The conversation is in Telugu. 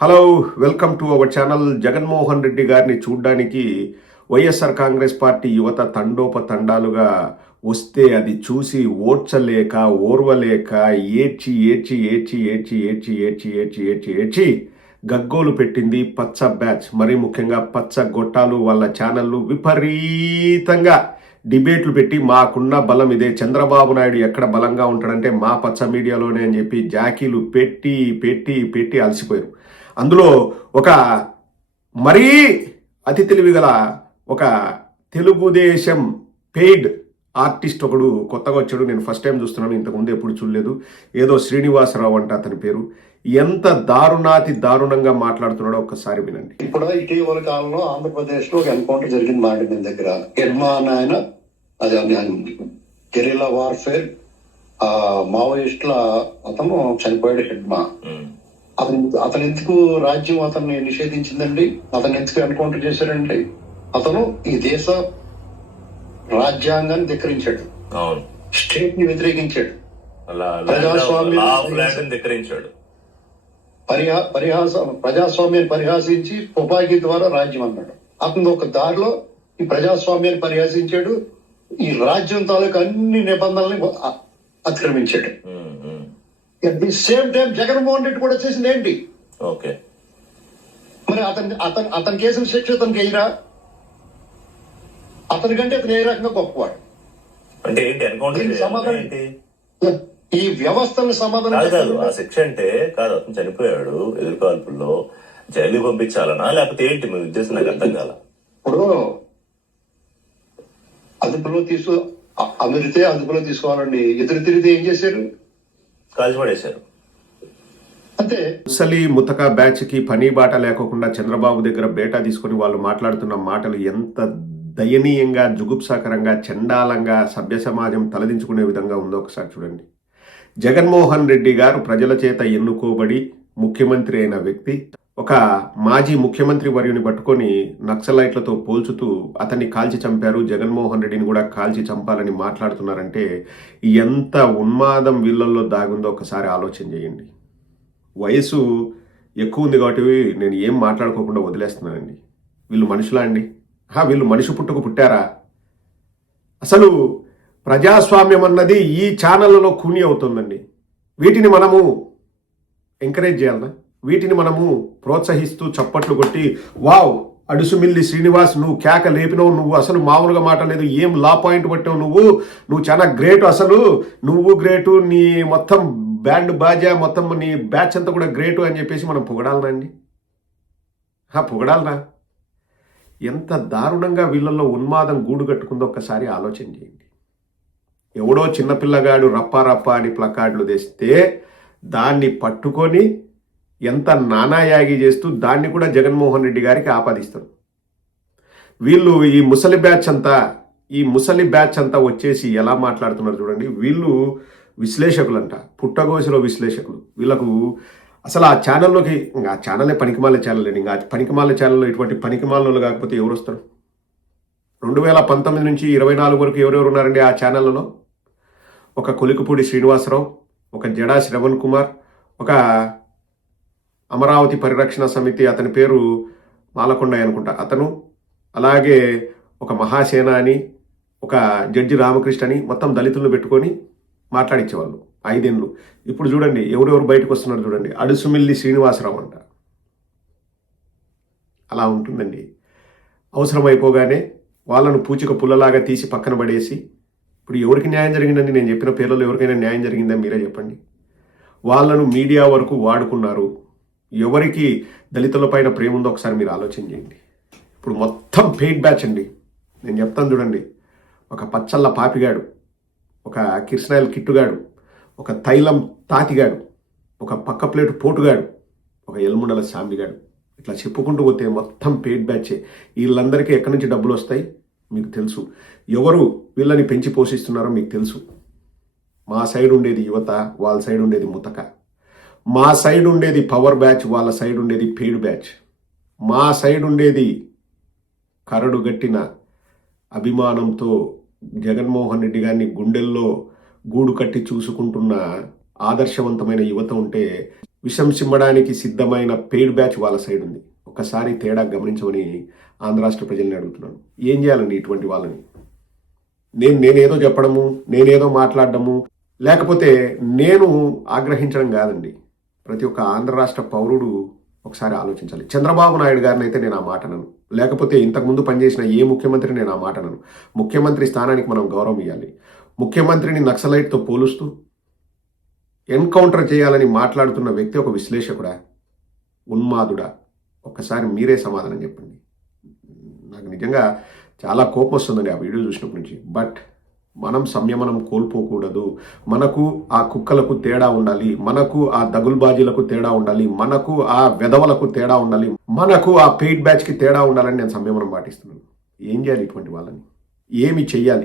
Hello welcome to our channel Jaganmohan Reddy గారిని చూడ్డానికి వైఎస్ఆర్ కాంగ్రెస్ పార్టీ యువత తండోపతండాలుగా వస్తే అది చూసి ఓడ్చలేక ఓర్వలేక ఏడ్చి ఏడ్చి ఏడ్చి ఏడ్చి ఏడ్చి ఏడ్చి ఏడ్చి ఏడ్చి ఏడ్చి గగ్గోలు పెట్టింది పచ్చ బ్యాచ్. మరీ ముఖ్యంగా పచ్చ గొట్టాలు వాళ్ళ ఛానళ్ళు విపరీతంగా డిబేట్లు పెట్టి మాకున్న బలం ఇదే. చంద్రబాబు నాయుడు ఎక్కడ బలంగా ఉంటాడంటే మా పచ్చ మీడియాలోనే అని చెప్పి జాకీలు పెట్టి పెట్టి పెట్టి అలసిపోయారు. అందులో ఒక మరీ అతి తెలివి గల ఒక తెలుగుదేశం పెయిడ్ ఆర్టిస్ట్ ఒకడు కొత్తగా వచ్చాడు. నేను ఫస్ట్ టైం చూస్తున్నాను. ఇంతకుముందు ఎప్పుడు చూడలేదు. ఏదో శ్రీనివాసరావు అంట అతని పేరు. ఎంత దారుణాతి దారుణంగా మాట్లాడుతున్నాడో ఒక్కసారి వినండి. ఇప్పుడు ఇటీవల కాలంలో ఆంధ్రప్రదేశ్లో ఒక ఎన్కౌంటర్ జరిగింది మాడిన దగ్గర. ఎర్మా ఆయన అది గెరిలా వార్ఫేర్ ఆ మావోయిస్టుల అతను చనిపోయాడు హెడ్మా. అతను అతను ఎందుకు రాజ్యం అతన్ని నిషేధించిందండి? అతను ఎందుకు ఎన్కౌంటర్ చేశారండి అతను ఈ దేశ రాజ్యాంగాన్ని ధిక్కరించాడు. స్టేట్ని వ్యతిరేకించాడు. ప్రజాస్వామ్యం పరిహా పరిహాస ప్రజాస్వామ్యాన్ని పరిహాసించి తుపాకీ ద్వారా రాజ్యం అన్నాడు. అతను ఒక దారిలో ఈ ప్రజాస్వామ్యాన్ని పరిహాసించాడు. ఈ రాజ్యం తాలూకు అన్ని నిబంధనల్ని అతిక్రమించాడు. At the same time Jaganmohan Reddy కూడా చేసింది ఏంటి? ఓకే. మరి అతని అతను అతని కేసిన శిక్ష అతనికి ఎయిరా అతని కంటే అతను ఏ రకంగా గొప్పవాడు? అంటే ఏంటి ఎన్కౌంటర్ సమాధానం ఏంటి? ఈ వ్యవస్థలను సమాధానం కాదు ఆ శిక్ష అంటే కాదు అతను చనిపోయాడు ఎదుర్కాల్పుల్లో జైలు పంపించాలనా? లేకపోతే ఏంటి మీ ఉద్దేశం నాకు అర్థం కాల. ఇప్పుడు అదుపులో తీసు అమిరితే అదుపులో తీసుకోవాలండి. ఎదురు తిరిగితే ఏం చేశారు? కాల్చి పడేశారు అంతే ముసలి ముతక బ్యాచ్కి పని బాట లేకోకుండా చంద్రబాబు దగ్గర బేటా తీసుకొని వాళ్ళు మాట్లాడుతున్న మాటలు ఎంత దయనీయంగా జుగుప్సాకరంగా చండాలంగా సభ్య సమాజం తలదించుకునే విధంగా ఉందో ఒకసారి చూడండి. జగన్మోహన్ రెడ్డి గారు ప్రజల చేత ఎన్నుకోబడి ముఖ్యమంత్రి అయిన వ్యక్తి. ఒక మాజీ ముఖ్యమంత్రి వర్యుని పట్టుకొని నక్సలైట్లతో పోల్చుతూ అతన్ని కాల్చి చంపారు. జగన్మోహన్ రెడ్డిని కూడా కాల్చి చంపాలని మాట్లాడుతున్నారంటే ఎంత ఉన్మాదం వీళ్ళల్లో దాగుందో ఒకసారి ఆలోచన చేయండి. వయసు ఎక్కువ ఉంది కాబట్టి నేను ఏం మాట్లాడుకోకుండా వదిలేస్తున్నానండి. వీళ్ళు మనుషులా అండి? హా, వీళ్ళు మనిషి పుట్టుకు పుట్టారా? అసలు ప్రజాస్వామ్యం అన్నది ఈ ఛానళ్ళలో కూని అవుతుందండి. వీటిని మనము ఎంకరేజ్ చేయాలనా వీటిని మనము ప్రోత్సహిస్తూ చప్పట్లు కొట్టి వావ్ అడుసుమిల్లి శ్రీనివాస్ నువ్వు కేక లేపినవు నువ్వు అసలు మామూలుగా మాట్లాడలేదు ఏం లా పాయింట్ పట్టావు నువ్వు? నువ్వు చాలా గ్రేట్ అసలు నువ్వు గ్రేటు నీ మొత్తం బ్యాండ్ బాజా మొత్తం నీ బ్యాచ్ అంతా కూడా గ్రేటు అని చెప్పేసి మనం పొగడాలనా అండి? హా, పొగడాలనా? ఎంత దారుణంగా వీళ్ళల్లో ఉన్మాదం గూడు కట్టుకుందో ఒక్కసారి ఆలోచన చేయండి. ఎవడో చిన్నపిల్లగాడు రప్పా రప్పా అని ప్లకార్డులు తెస్తే దాన్ని పట్టుకొని ఎంత నానాయాగి చేస్తూ దాన్ని కూడా జగన్మోహన్ రెడ్డి గారికి ఆపాదిస్తారు. వీళ్ళు ఈ ముసలి బ్యాచ్ అంతా ఈ ముసలి బ్యాచ్ అంతా వచ్చేసి ఎలా మాట్లాడుతున్నారు చూడండి. వీళ్ళు విశ్లేషకులంట పుట్టగోసిలో విశ్లేషకులు. వీళ్ళకు అసలు ఆ ఛానల్లోకి ఇంకా ఆ ఛానలే పనికిమాల ఛానల్ అండి. ఇంకా పనికిమాల ఛానల్లో ఇటువంటి పనికిమాలలో కాకపోతే ఎవరు వస్తారు రెండు వేల పంతొమ్మిది నుంచి ఇరవై నాలుగు వరకు ఎవరెవరు ఉన్నారండి ఆ ఛానళ్ళలో ఒక కొలికపూడి శ్రీనివాసరావు ఒక జడా శ్రవణ్ కుమార్ ఒక అమరావతి పరిరక్షణ సమితి అతని పేరు మాలకొండ అనుకుంటా. అతను అలాగే ఒక మహాసేన అని ఒక జడ్జి రామకృష్ణ అని మొత్తం దళితులను పెట్టుకొని మాట్లాడించేవాళ్ళు ఐదేళ్ళు ఇప్పుడు చూడండి ఎవరెవరు బయటకు వస్తున్నారు చూడండి. అడుసుమిల్లి శ్రీనివాసరావు అంట. అలా ఉంటుందండి. అవసరమైపోగానే వాళ్ళను పూచిక పుల్లలాగా తీసి పక్కన పడేసి ఇప్పుడు ఎవరికి న్యాయం జరిగిందండి? నేను చెప్పిన పేర్లలో ఎవరికైనా న్యాయం జరిగిందా మీరే చెప్పండి. వాళ్ళను మీడియా వరకు వాడుకున్నారు. ఎవరికి దళితుల పైన ప్రేమ ఉందో ఒకసారి మీరు ఆలోచన చేయండి. ఇప్పుడు మొత్తం పెయిడ్ బ్యాచ్ అండి. నేను చెప్తాను చూడండి. ఒక పచ్చళ్ళ పాపిగాడు ఒక కిర్సనాయల్ కిట్టుగాడు ఒక తైలం తాతిగాడు ఒక పక్క ప్లేటు పోటుగాడు ఒక ఎల్ముండల సాంబిగాడు. ఇట్లా చెప్పుకుంటూ పోతే మొత్తం పెయిడ్ బ్యాచే వీళ్ళందరికీ ఎక్కడి నుంచి డబ్బులు వస్తాయి? మీకు తెలుసు. ఎవరు వీళ్ళని పెంచి పోషిస్తున్నారో మీకు తెలుసు. మా సైడ్ ఉండేది యువత వాళ్ళ సైడ్ ఉండేది ముతక. మా సైడ్ ఉండేది పవర్ బ్యాచ్ వాళ్ళ సైడ్ ఉండేది పెయిడ్ బ్యాచ్. మా సైడ్ ఉండేది కరడు గట్టిన అభిమానంతో జగన్మోహన్ రెడ్డి గారిని గుండెల్లో గూడు కట్టి చూసుకుంటున్న ఆదర్శవంతమైన యువత ఉంటే విషం సిమ్మడానికి సిద్ధమైన పెయిడ్ బ్యాచ్ వాళ్ళ సైడ్ ఉంది. ఒక్కసారి తేడా గమనించమని ఆంధ్ర రాష్ట్ర ప్రజల్ని అడుగుతున్నాను. ఏం చేయాలండి ఇటువంటి వాళ్ళని? నేను నేనేదో చెప్పడము నేనేదో మాట్లాడడము లేకపోతే నేను ఆగ్రహించడం కాదండి. ప్రతి ఒక్క ఆంధ్ర రాష్ట్ర పౌరుడు ఒకసారి ఆలోచించాలి. చంద్రబాబు నాయుడు గారిని అయితే నేను ఆ మాటనను లేకపోతే ఇంతకుముందు పనిచేసిన ఏ ముఖ్యమంత్రి నేను ఆ మాటనను ముఖ్యమంత్రి స్థానానికి మనం గౌరవం ఇవ్వాలి ముఖ్యమంత్రిని నక్సలైట్తో పోలుస్తూ ఎన్కౌంటర్ చేయాలని మాట్లాడుతున్న వ్యక్తి ఒక విశ్లేషకుడా? ఉన్మాదుడా? ఒక్కసారి మీరే సమాధానం చెప్పండి. నాకు నిజంగా చాలా కోపం వస్తుందండి ఆ వీడియో చూసినప్పటి నుంచి. బట్ మనం సంయమనం కోల్పోకూడదు. మనకు ఆ కుక్కలకు తేడా ఉండాలి. మనకు ఆ దగుల్బాజీలకు తేడా ఉండాలి. మనకు ఆ వెధవలకు తేడా ఉండాలి. మనకు ఆ పెయిడ్ బ్యాచ్కి తేడా ఉండాలని నేను సంయమనం పాటిస్తున్నాను. ఏం చేయాలి ఇటువంటి వాళ్ళని? ఏమి చెయ్యాలి?